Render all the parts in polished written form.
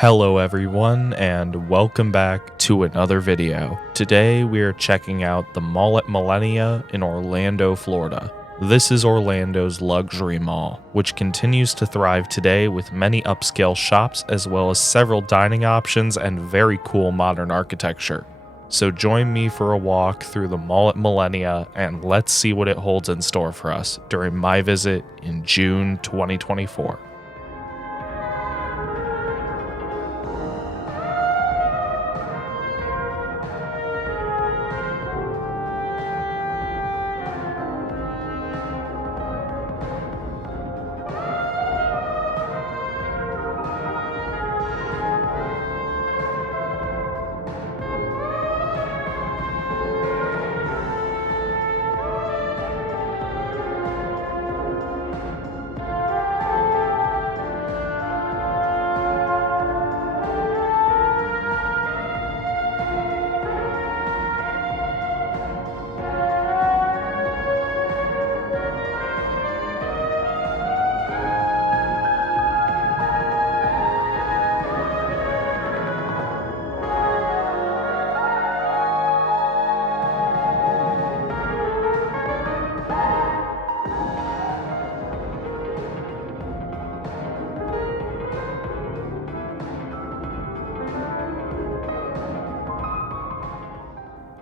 Hello everyone, and welcome back to another video. Today we are checking out the mall at Millenia in Orlando, Florida. This is Orlando's luxury mall, which continues to thrive today with many upscale shops as well as several dining options and very cool modern architecture. So join me for a walk through the mall at Millenia and let's see what it holds in store for us during my visit in June 2024.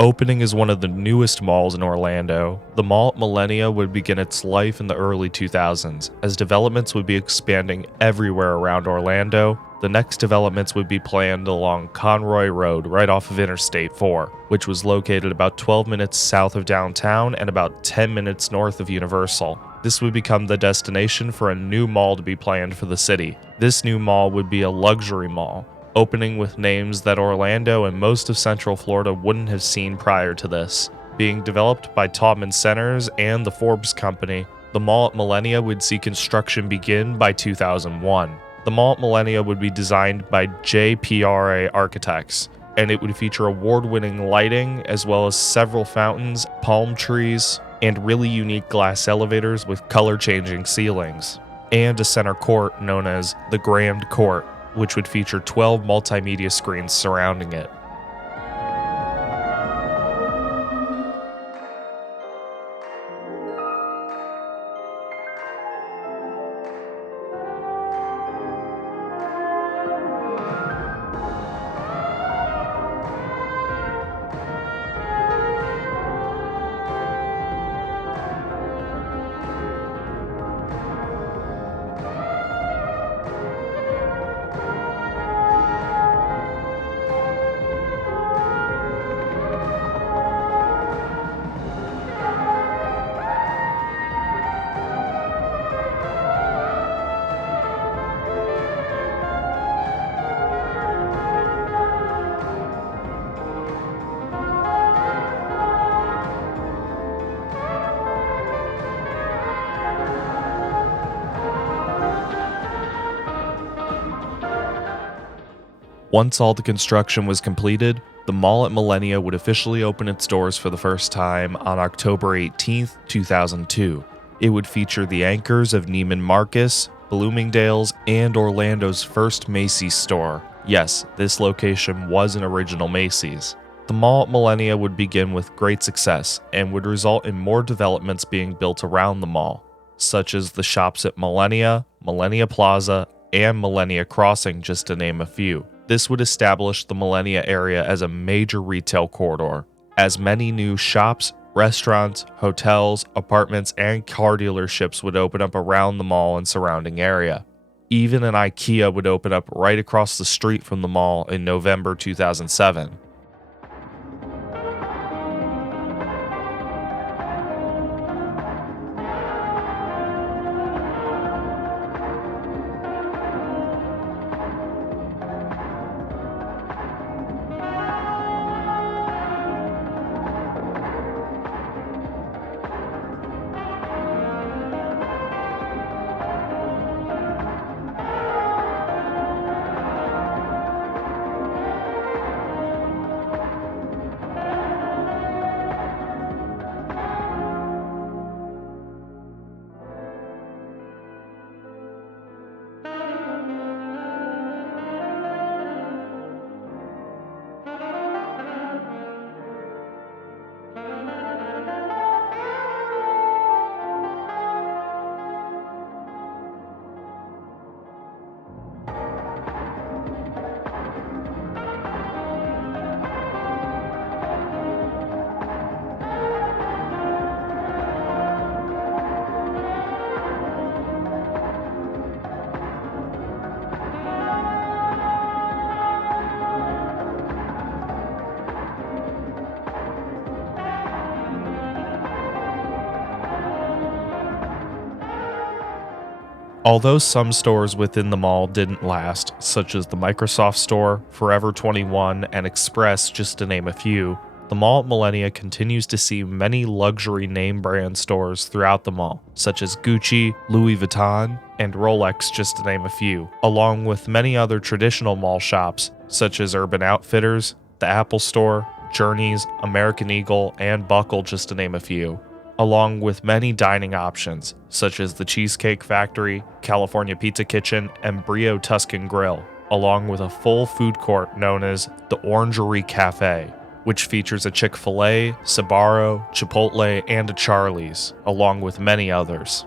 Opening as one of the newest malls in Orlando, the mall at Millenia would begin its life in the early 2000s, as developments would be expanding everywhere around Orlando. The next developments would be planned along Conroy Road right off of Interstate 4, which was located about 12 minutes south of downtown and about 10 minutes north of Universal. This would become the destination for a new mall to be planned for the city. This new mall would be a luxury mall, opening with names that Orlando and most of Central Florida wouldn't have seen prior to this. Being developed by Taubman Centers and the Forbes Company, the mall at Millenia would see construction begin by 2001. The mall at Millenia would be designed by JPRA Architects, and it would feature award-winning lighting as well as several fountains, palm trees, and really unique glass elevators with color-changing ceilings, and a center court known as the Grand Court, which would feature 12 multimedia screens surrounding it. Once all the construction was completed, the mall at Millenia would officially open its doors for the first time on October 18, 2002. It would feature the anchors of Neiman Marcus, Bloomingdale's, and Orlando's first Macy's store. Yes, this location was an original Macy's. The mall at Millenia would begin with great success and would result in more developments being built around the mall, such as the shops at Millenia, Millenia Plaza, and Millenia Crossing, just to name a few. This would establish the Millenia area as a major retail corridor, as many new shops, restaurants, hotels, apartments, and car dealerships would open up around the mall and surrounding area. Even an IKEA would open up right across the street from the mall in November 2007. Although some stores within the mall didn't last, such as the Microsoft Store, Forever 21, and Express, just to name a few, the mall at Millennia continues to see many luxury name brand stores throughout the mall, such as Gucci, Louis Vuitton, and Rolex, just to name a few, along with many other traditional mall shops, such as Urban Outfitters, the Apple Store, Journeys, American Eagle, and Buckle, just to name a few, along with many dining options, such as the Cheesecake Factory, California Pizza Kitchen, and Brio Tuscan Grill, along with a full food court known as the Orangery Cafe, which features a Chick-fil-A, Sbarro, Chipotle, and a Charlie's, along with many others.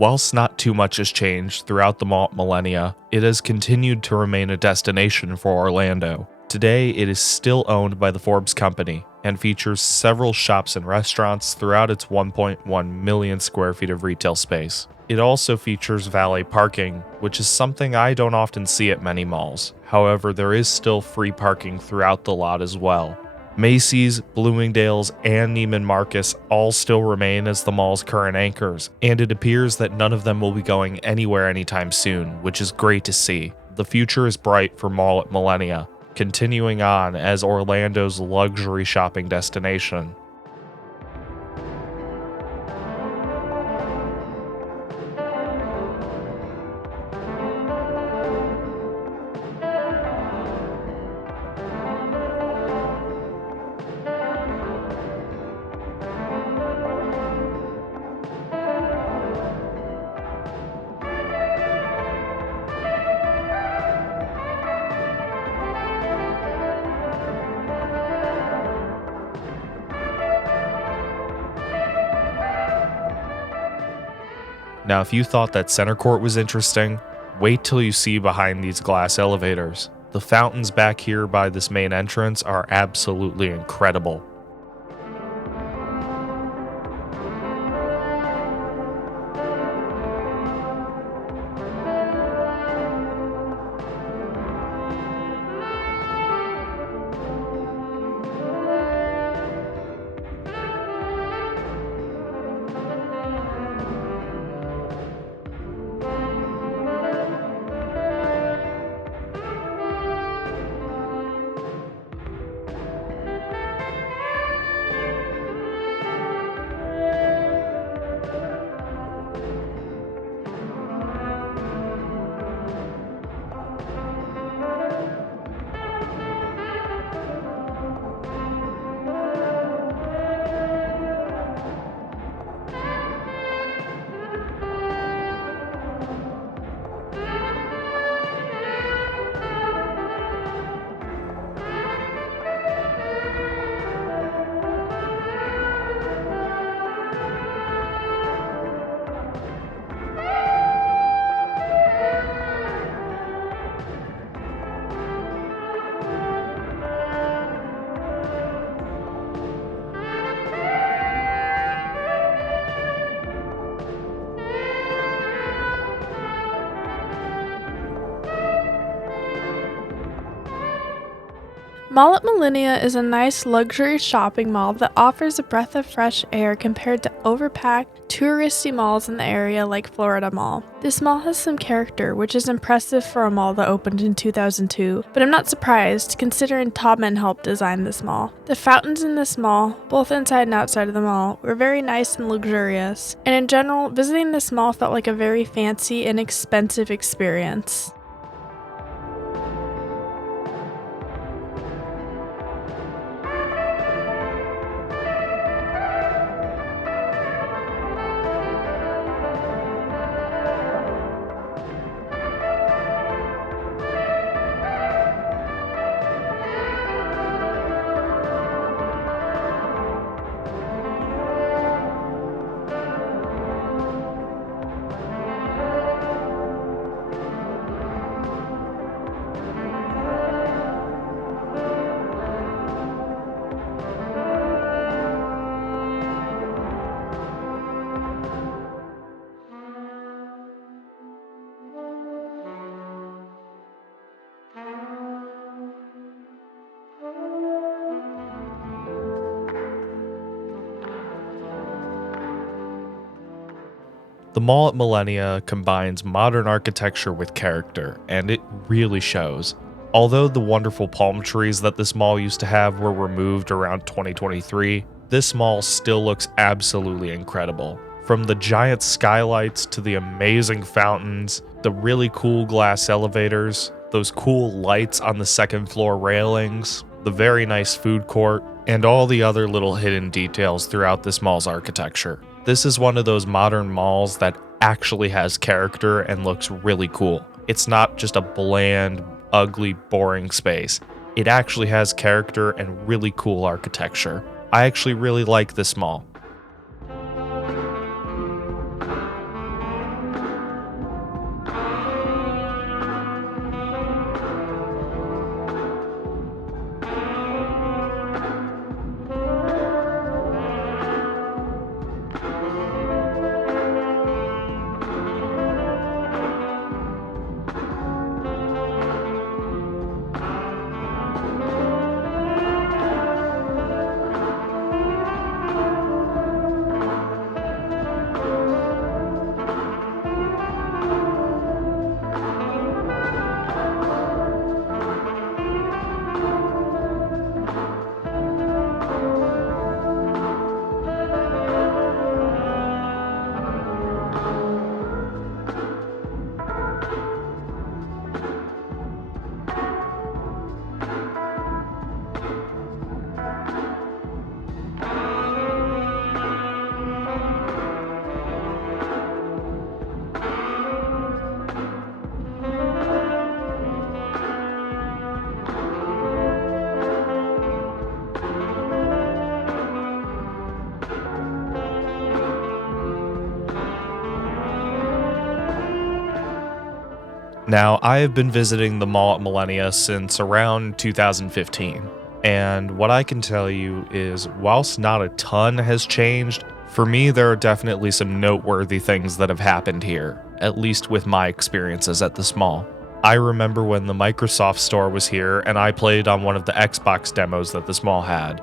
Whilst not too much has changed throughout the mall at Millennia, it has continued to remain a destination for Orlando. Today, it is still owned by the Forbes company and features several shops and restaurants throughout its 1.1 million square feet of retail space. It also features valet parking, which is something I don't often see at many malls. However, there is still free parking throughout the lot as well. Macy's, Bloomingdale's, and Neiman Marcus all still remain as the mall's current anchors, and it appears that none of them will be going anywhere anytime soon, which is great to see. The future is bright for Mall at Millennia, continuing on as Orlando's luxury shopping destination. Now, if you thought that center court was interesting, wait till you see behind these glass elevators. The fountains back here by this main entrance are absolutely incredible. Mall at Millennia is a nice luxury shopping mall that offers a breath of fresh air compared to overpacked, touristy malls in the area like Florida Mall. This mall has some character, which is impressive for a mall that opened in 2002, but I'm not surprised considering Topman helped design this mall. The fountains in this mall, both inside and outside of the mall, were very nice and luxurious, and in general, visiting this mall felt like a very fancy and expensive experience. The mall at Millennia combines modern architecture with character, and it really shows. Although the wonderful palm trees that this mall used to have were removed around 2023, this mall still looks absolutely incredible. From the giant skylights to the amazing fountains, the really cool glass elevators, those cool lights on the second floor railings, the very nice food court, and all the other little hidden details throughout this mall's architecture. This is one of those modern malls that actually has character and looks really cool. It's not just a bland, ugly, boring space. It actually has character and really cool architecture. I actually really like this mall. Now, I have been visiting the mall at Millennia since around 2015, and what I can tell you is, whilst not a ton has changed, for me there are definitely some noteworthy things that have happened here, at least with my experiences at this mall. I remember when the Microsoft store was here and I played on one of the Xbox demos that this mall had.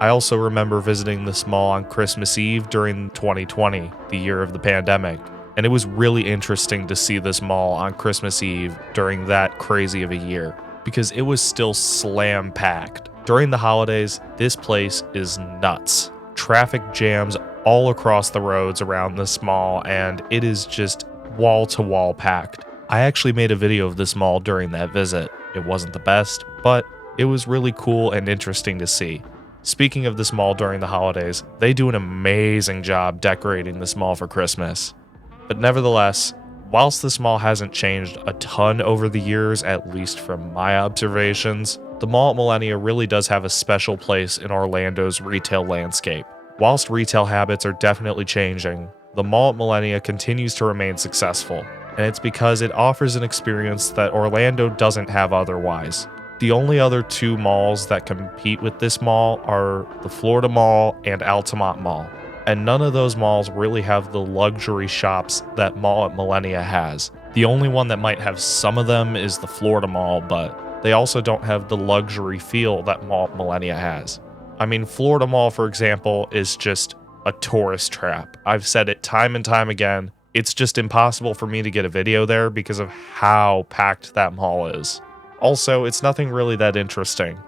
I also remember visiting this mall on Christmas Eve during 2020, the year of the pandemic. And it was really interesting to see this mall on Christmas Eve during that crazy of a year, because it was still slam packed. During the holidays, this place is nuts. Traffic jams all across the roads around this mall, and it is just wall to wall packed. I actually made a video of this mall during that visit. It wasn't the best, but it was really cool and interesting to see. Speaking of this mall during the holidays, they do an amazing job decorating this mall for Christmas. But nevertheless, whilst this mall hasn't changed a ton over the years, at least from my observations, the mall at Millennia really does have a special place in Orlando's retail landscape. Whilst retail habits are definitely changing, the mall at Millennia continues to remain successful, and it's because it offers an experience that Orlando doesn't have otherwise. The only other two malls that compete with this mall are the Florida Mall and Altamont Mall. And none of those malls really have the luxury shops that Mall at Millennia has. The only one that might have some of them is the Florida Mall, but they also don't have the luxury feel that Mall at Millennia has. I mean, Florida Mall, for example, is just a tourist trap. I've said it time and time again. It's just impossible for me to get a video there because of how packed that mall is. Also, it's nothing really that interesting.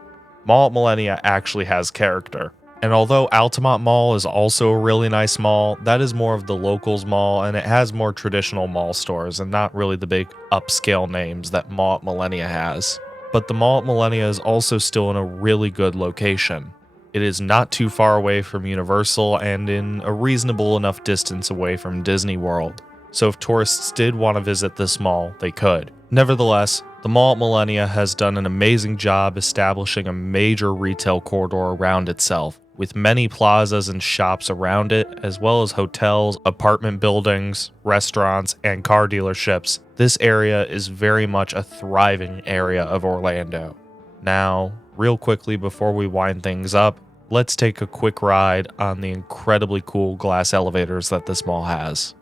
Mall at Millennia actually has character. And although Altamont Mall is also a really nice mall, that is more of the locals mall, and it has more traditional mall stores and not really the big upscale names that Mall at Millennia has. But the Mall at Millennia is also still in a really good location. It is not too far away from Universal and in a reasonable enough distance away from Disney World. So if tourists did want to visit this mall, they could. Nevertheless, the Mall at Millennia has done an amazing job establishing a major retail corridor around itself, with many plazas and shops around it, as well as hotels, apartment buildings, restaurants, and car dealerships. This area is very much a thriving area of Orlando. Now, real quickly before we wind things up, let's take a quick ride on the incredibly cool glass elevators that this mall has.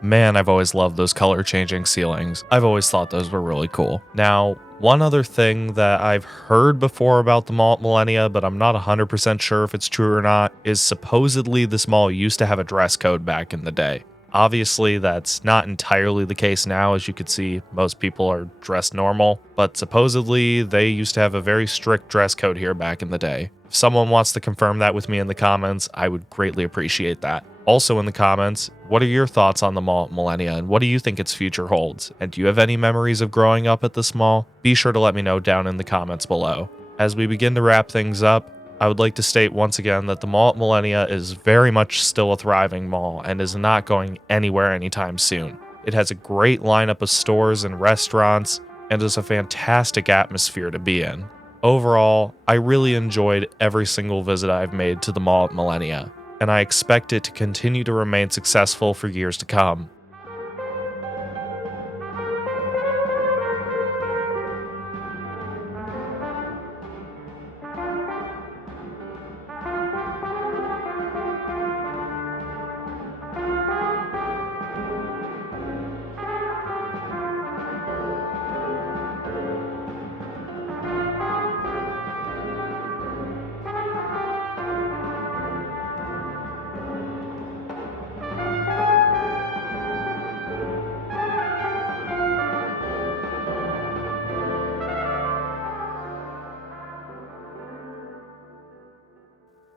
Man, I've always loved those color changing ceilings. I've always thought those were really cool. Now, one other thing that I've heard before about the Mall at Millennia, but I'm not 100% sure if it's true or not, is supposedly this mall used to have a dress code back in the day. Obviously, that's not entirely the case now. As you can see, most people are dressed normal, but supposedly they used to have a very strict dress code here back in the day. If someone wants to confirm that with me in the comments, I would greatly appreciate that. Also in the comments, what are your thoughts on the Mall at Millennia and what do you think its future holds? And do you have any memories of growing up at this mall? Be sure to let me know down in the comments below. As we begin to wrap things up, I would like to state once again that the Mall at Millennia is very much still a thriving mall and is not going anywhere anytime soon. It has a great lineup of stores and restaurants and is a fantastic atmosphere to be in. Overall, I really enjoyed every single visit I've made to the Mall at Millennia, and I expect it to continue to remain successful for years to come.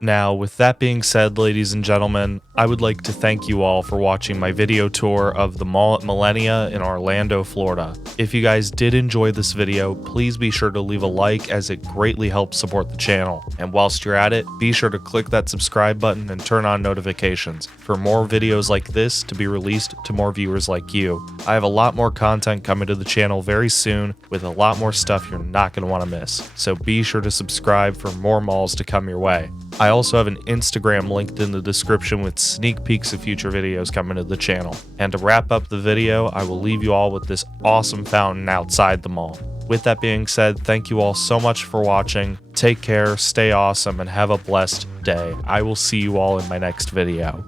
Now, with that being said, ladies and gentlemen, I would like to thank you all for watching my video tour of the Mall at Millennia in Orlando, Florida. If you guys did enjoy this video, please be sure to leave a like as it greatly helps support the channel. And whilst you're at it, be sure to click that subscribe button and turn on notifications for more videos like this to be released to more viewers like you. I have a lot more content coming to the channel very soon with a lot more stuff you're not going to want to miss. So be sure to subscribe for more malls to come your way. I also have an Instagram linked in the description with sneak peeks of future videos coming to the channel. And to wrap up the video, I will leave you all with this awesome fountain outside the mall. With that being said, thank you all so much for watching. Take care, stay awesome, and have a blessed day. I will see you all in my next video.